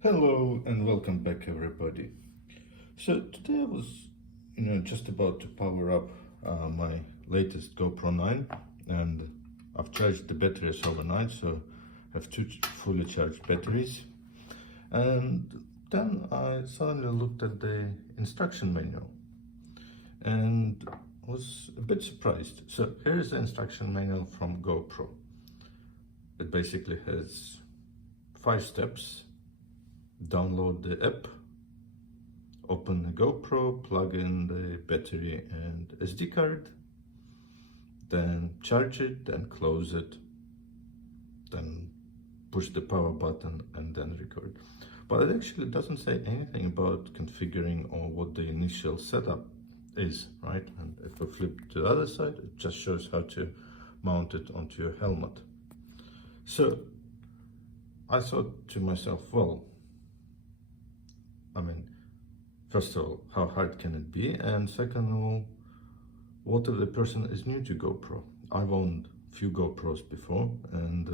Hello and welcome back everybody. So today I was just about to power up my latest GoPro 9, and I've charged the batteries overnight, so I have two fully charged batteries. And then I suddenly looked at the instruction manual and was a bit surprised. So here is the instruction manual from GoPro. It basically has 5 steps. Download the app, open the GoPro, plug in the battery and SD card, then charge it, then close it, then push the power button and then record. But it actually doesn't say anything about configuring or what the initial setup is, right? And if we flip to the other side, it just shows how to mount it onto your helmet. So I thought to myself, well, first of all, how hard can it be? And second of all, what if the person is new to GoPro? I've owned a few GoPros before, and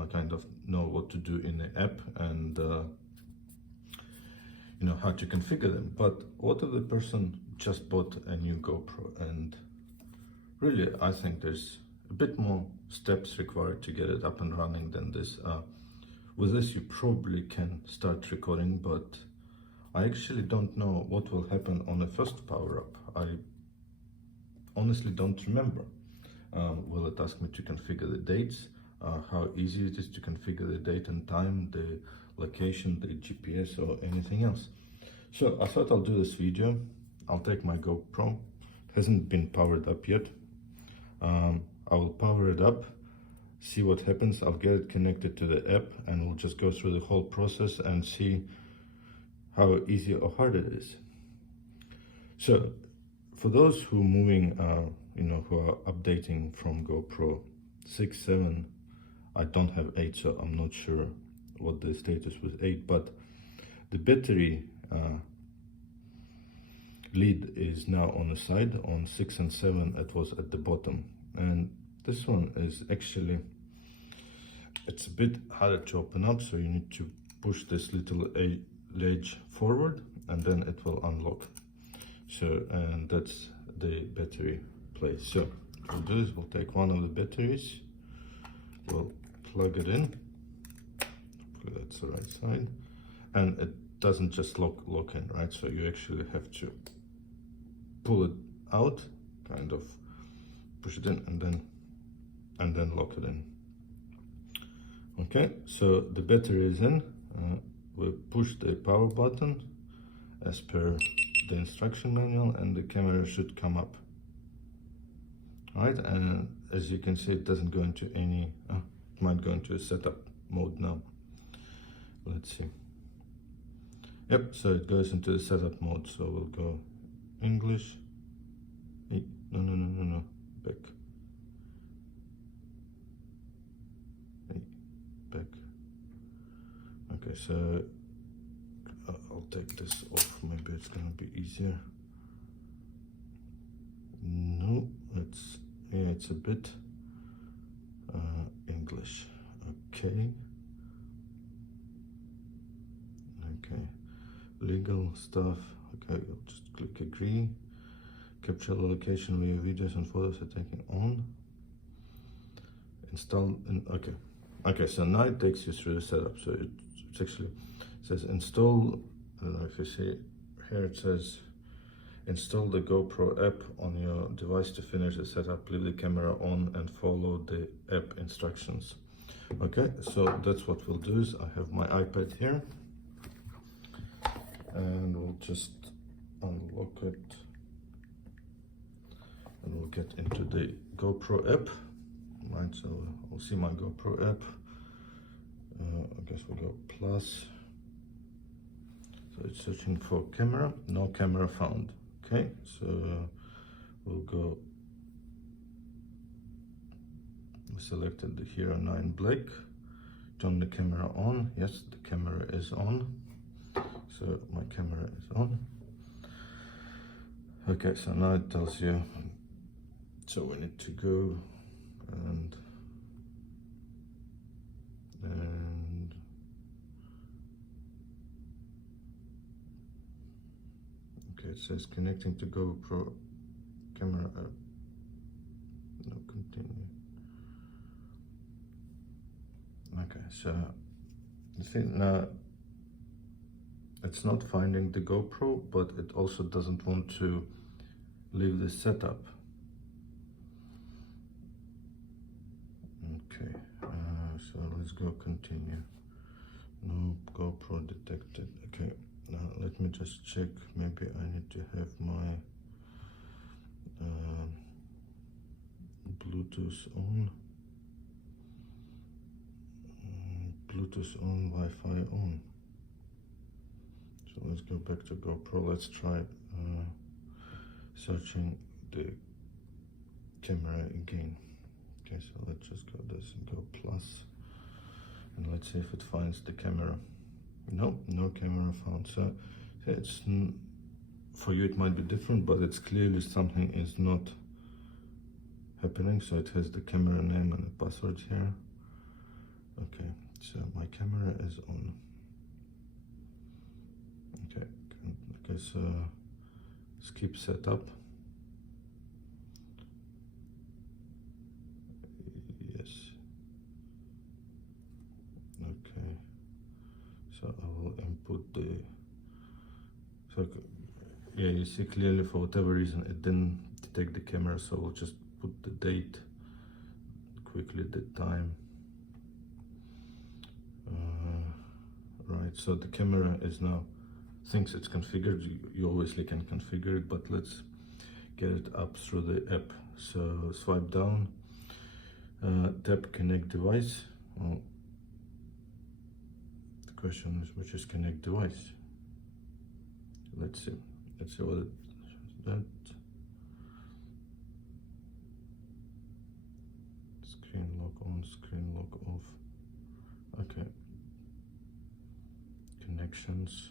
I kind of know what to do in the app and how to configure them. But what if the person just bought a new GoPro? And really, I think there's a bit more steps required to get it up and running than this. With this, you probably can start recording, but I actually don't know what will happen on the first power up. I honestly don't remember. Will it ask me to configure the dates? How easy it is to configure the date and time, the location, the GPS, or anything else. So I thought I'll do this video. I'll take my GoPro. It hasn't been powered up yet. I will power it up, see what happens. I'll get it connected to the app, and we'll just go through the whole process and see how easy or hard it is. So for those who are moving, who are updating from GoPro 6, 7, I don't have 8, so I'm not sure what the status with 8, but the battery lead is now on the side. On 6 and 7 it was at the bottom, and this one is actually, it's a bit harder to open up, so you need to push this little ledge forward and then it will unlock. So, and that's the battery place. So what we'll do is we'll take one of the batteries, we'll plug it in, hopefully that's the right side, and it doesn't just lock in, right? So you actually have to pull it out, kind of push it in and then lock it in. Okay, so the battery is in. We push the power button as per the instruction manual, and the camera should come up. All right, and as you can see, it doesn't go into any, it might go into a setup mode now. Let's see. Yep, so it goes into the setup mode. So we'll go English. Hey, no, back. Hey, back. Okay, so I'll take this off, maybe it's gonna be easier. No, it's a bit English. Okay, legal stuff. Okay, I'll just click agree. Capture the location where your videos and photos are taken on. Install, okay, so now it takes you through the setup. So it's actually says install. I don't know if you see here, it says install the GoPro app on your device to finish the setup. Leave the camera on and follow the app instructions. Okay, so that's what we'll do. Is I have my iPad here, and we'll just unlock it, and we'll get into the GoPro app. Right, so I'll see my GoPro app. I guess we'll go plus. So it's searching for camera, no camera found. Okay, so we'll go, we selected the Hero 9 Black, turn the camera on. Yes, the camera is on, so my camera is on. Okay, so now it tells you, so we need to go and Okay, it says connecting to GoPro camera app. No, continue. Okay, so you see now it's not finding the GoPro, but it also doesn't want to leave the setup. Okay, so let's go continue. No GoPro detected. Okay, now let me just check. Maybe I need to have my Bluetooth on. Bluetooth on, Wi-Fi on. So let's go back to GoPro. Let's try searching the camera again. Okay, so let's just go this and go plus, and let's see if it finds the camera. No, no camera found. So it's for you it might be different, but it's clearly something is not happening. So it has the camera name and the password here. Okay, so my camera is on. Okay, so skip setup. Yes. Okay, so I will input the, so yeah, you see clearly for whatever reason it didn't detect the camera, so we'll just put the date, quickly the time. Right, so the camera is now thinks it's configured. You obviously can configure it, but let's get it up through the app. So swipe down, tap connect device. Well, the question is which is connect device. Let's see what it is. That screen lock on, screen lock off. Okay, connections,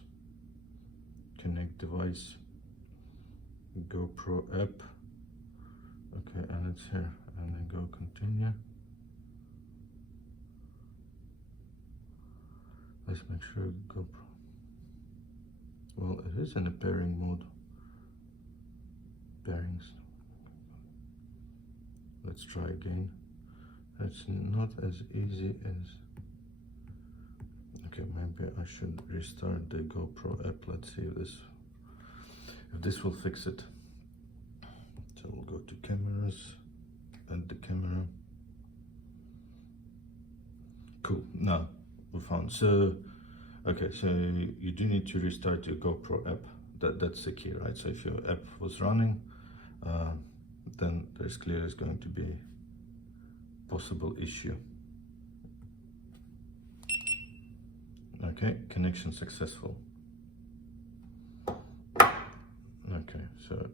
connect device, GoPro app. Okay, and it's here, and then go continue. Let's make sure GoPro, well, it is in a pairing mode. Bearings. Let's try again. It's not as easy as, okay, maybe I should restart the GoPro app. Let's see if this will fix it. So we'll go to cameras, add the camera. Cool, now we found. So okay, so you do need to restart your GoPro app. That's the key, right? So if your app was running, then there's clearly going to be possible issue. Okay, connection successful. Okay, so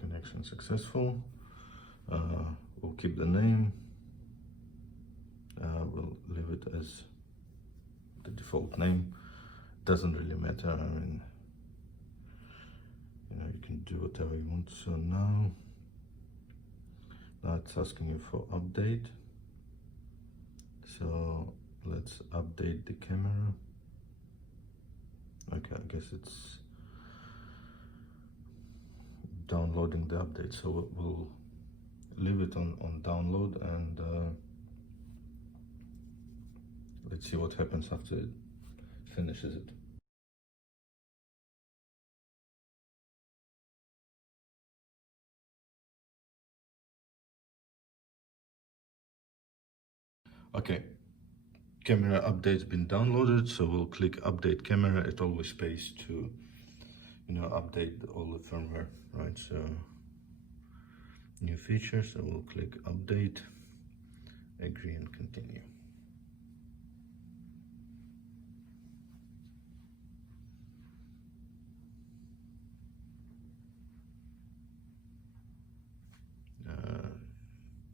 connection successful. We'll keep the name. We'll leave it as the default name. Doesn't really matter. I mean, you know, you can do whatever you want. So now it's asking you for update. So let's update the camera. Okay, I guess it's downloading the update, so we'll leave it on download, and let's see what happens after it finishes it. Okay, camera update's been downloaded, so we'll click update camera. It always pays to, you know, update all the firmware, right? So new feature, so we'll click update, agree, and continue.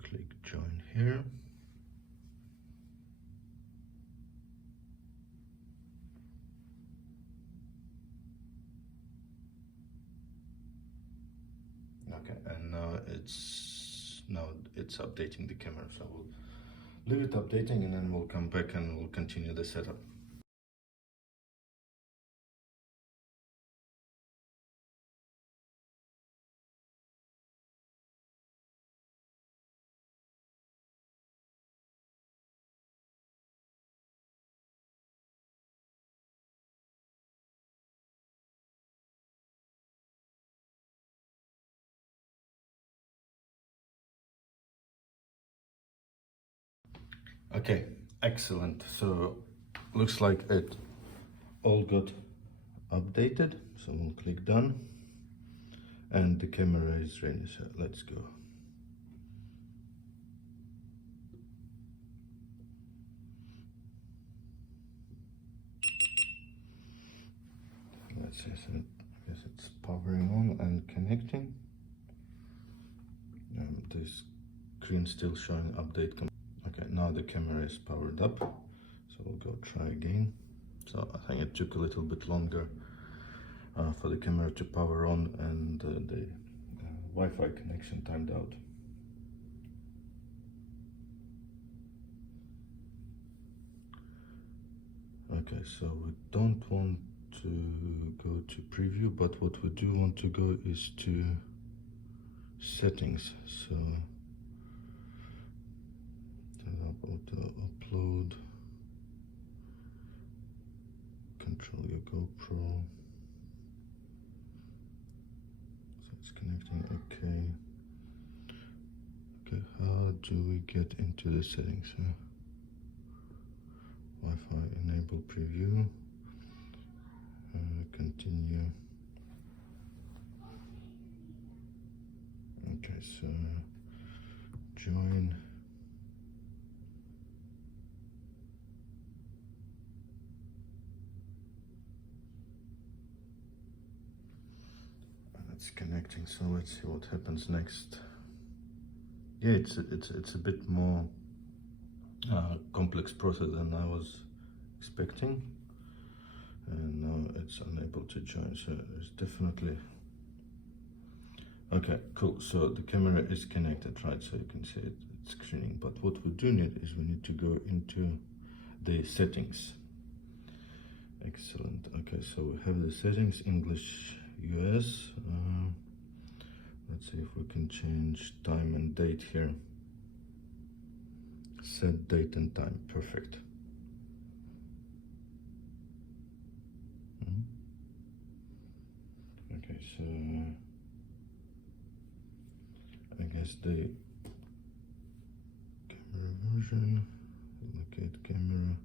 Click join here. Okay, and now it's updating the camera, so we'll leave it updating, and then we'll come back and we'll continue the setup. Okay, excellent. So looks like it all got updated. So we'll click done and the camera is ready. So let's go. Let's see, so I guess it's powering on and connecting. The screen still showing update. Okay, now the camera is powered up. So we'll go try again. So I think it took a little bit longer for the camera to power on, and the Wi-Fi connection timed out. Okay, so we don't want to go to preview, but what we do want to go is to settings. So auto upload, control your GoPro. So it's connecting. Okay, how do we get into the settings here? Wi-Fi enable preview, continue. Okay, so join. It's connecting, so let's see what happens next. Yeah, it's a bit more complex process than I was expecting, and now it's unable to join. So it's definitely okay. Cool. So the camera is connected, right? So you can see it's screening. But what we do need is we need to go into the settings. Excellent. Okay, so we have the settings, English, US. Let's see if we can change time and date here. Set date and time. Perfect. Okay, so I guess the camera version, locate camera.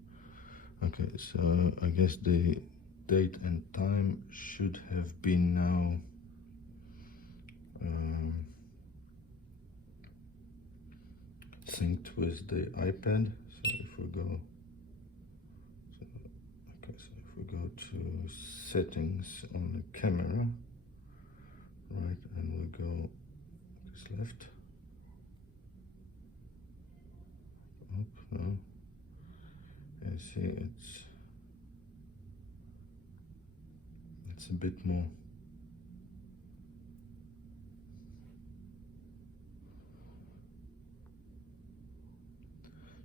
Okay, so I guess the date and time should have been now synced with the iPad. So if we go, so if we go to settings on the camera, right, and we go this left, up, no, and see it's a bit more.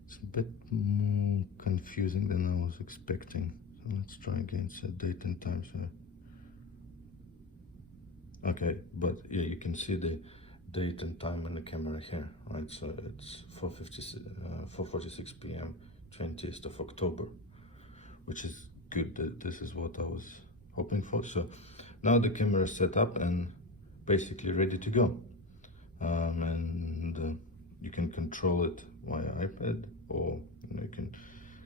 It's a bit more confusing than I was expecting. So let's try again, set date and time. So okay, but yeah, you can see the date and time on the camera here, right? So it's 4:46 p.m. 20th of October, which is good. This is what I was hoping for. So now the camera is set up and basically ready to go, and you can control it via iPad, or you can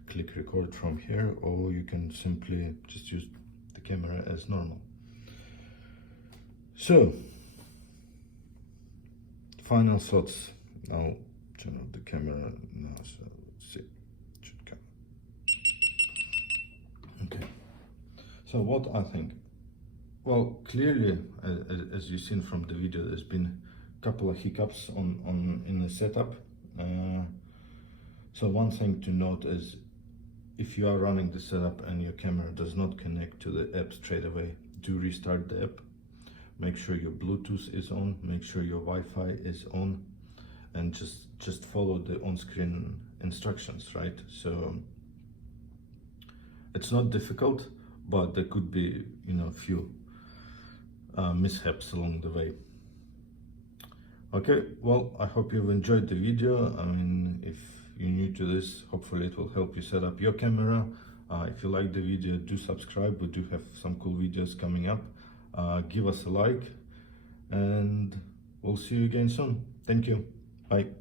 click record from here, or you can simply just use the camera as normal. So final thoughts. Now turn off the camera now, so let's see. It should come. Okay, so what I think, well, clearly, as you've seen from the video, there's been a couple of hiccups in the setup. So one thing to note is, if you are running the setup and your camera does not connect to the app straight away, do restart the app. Make sure your Bluetooth is on, make sure your Wi-Fi is on, and just follow the on-screen instructions, right? So it's not difficult, but there could be, a few mishaps along the way. Okay, well, I hope you've enjoyed the video. I mean, if you're new to this, hopefully it will help you set up your camera. If you like the video, do subscribe. We do have some cool videos coming up. Give us a like, and we'll see you again soon. Thank you. Bye.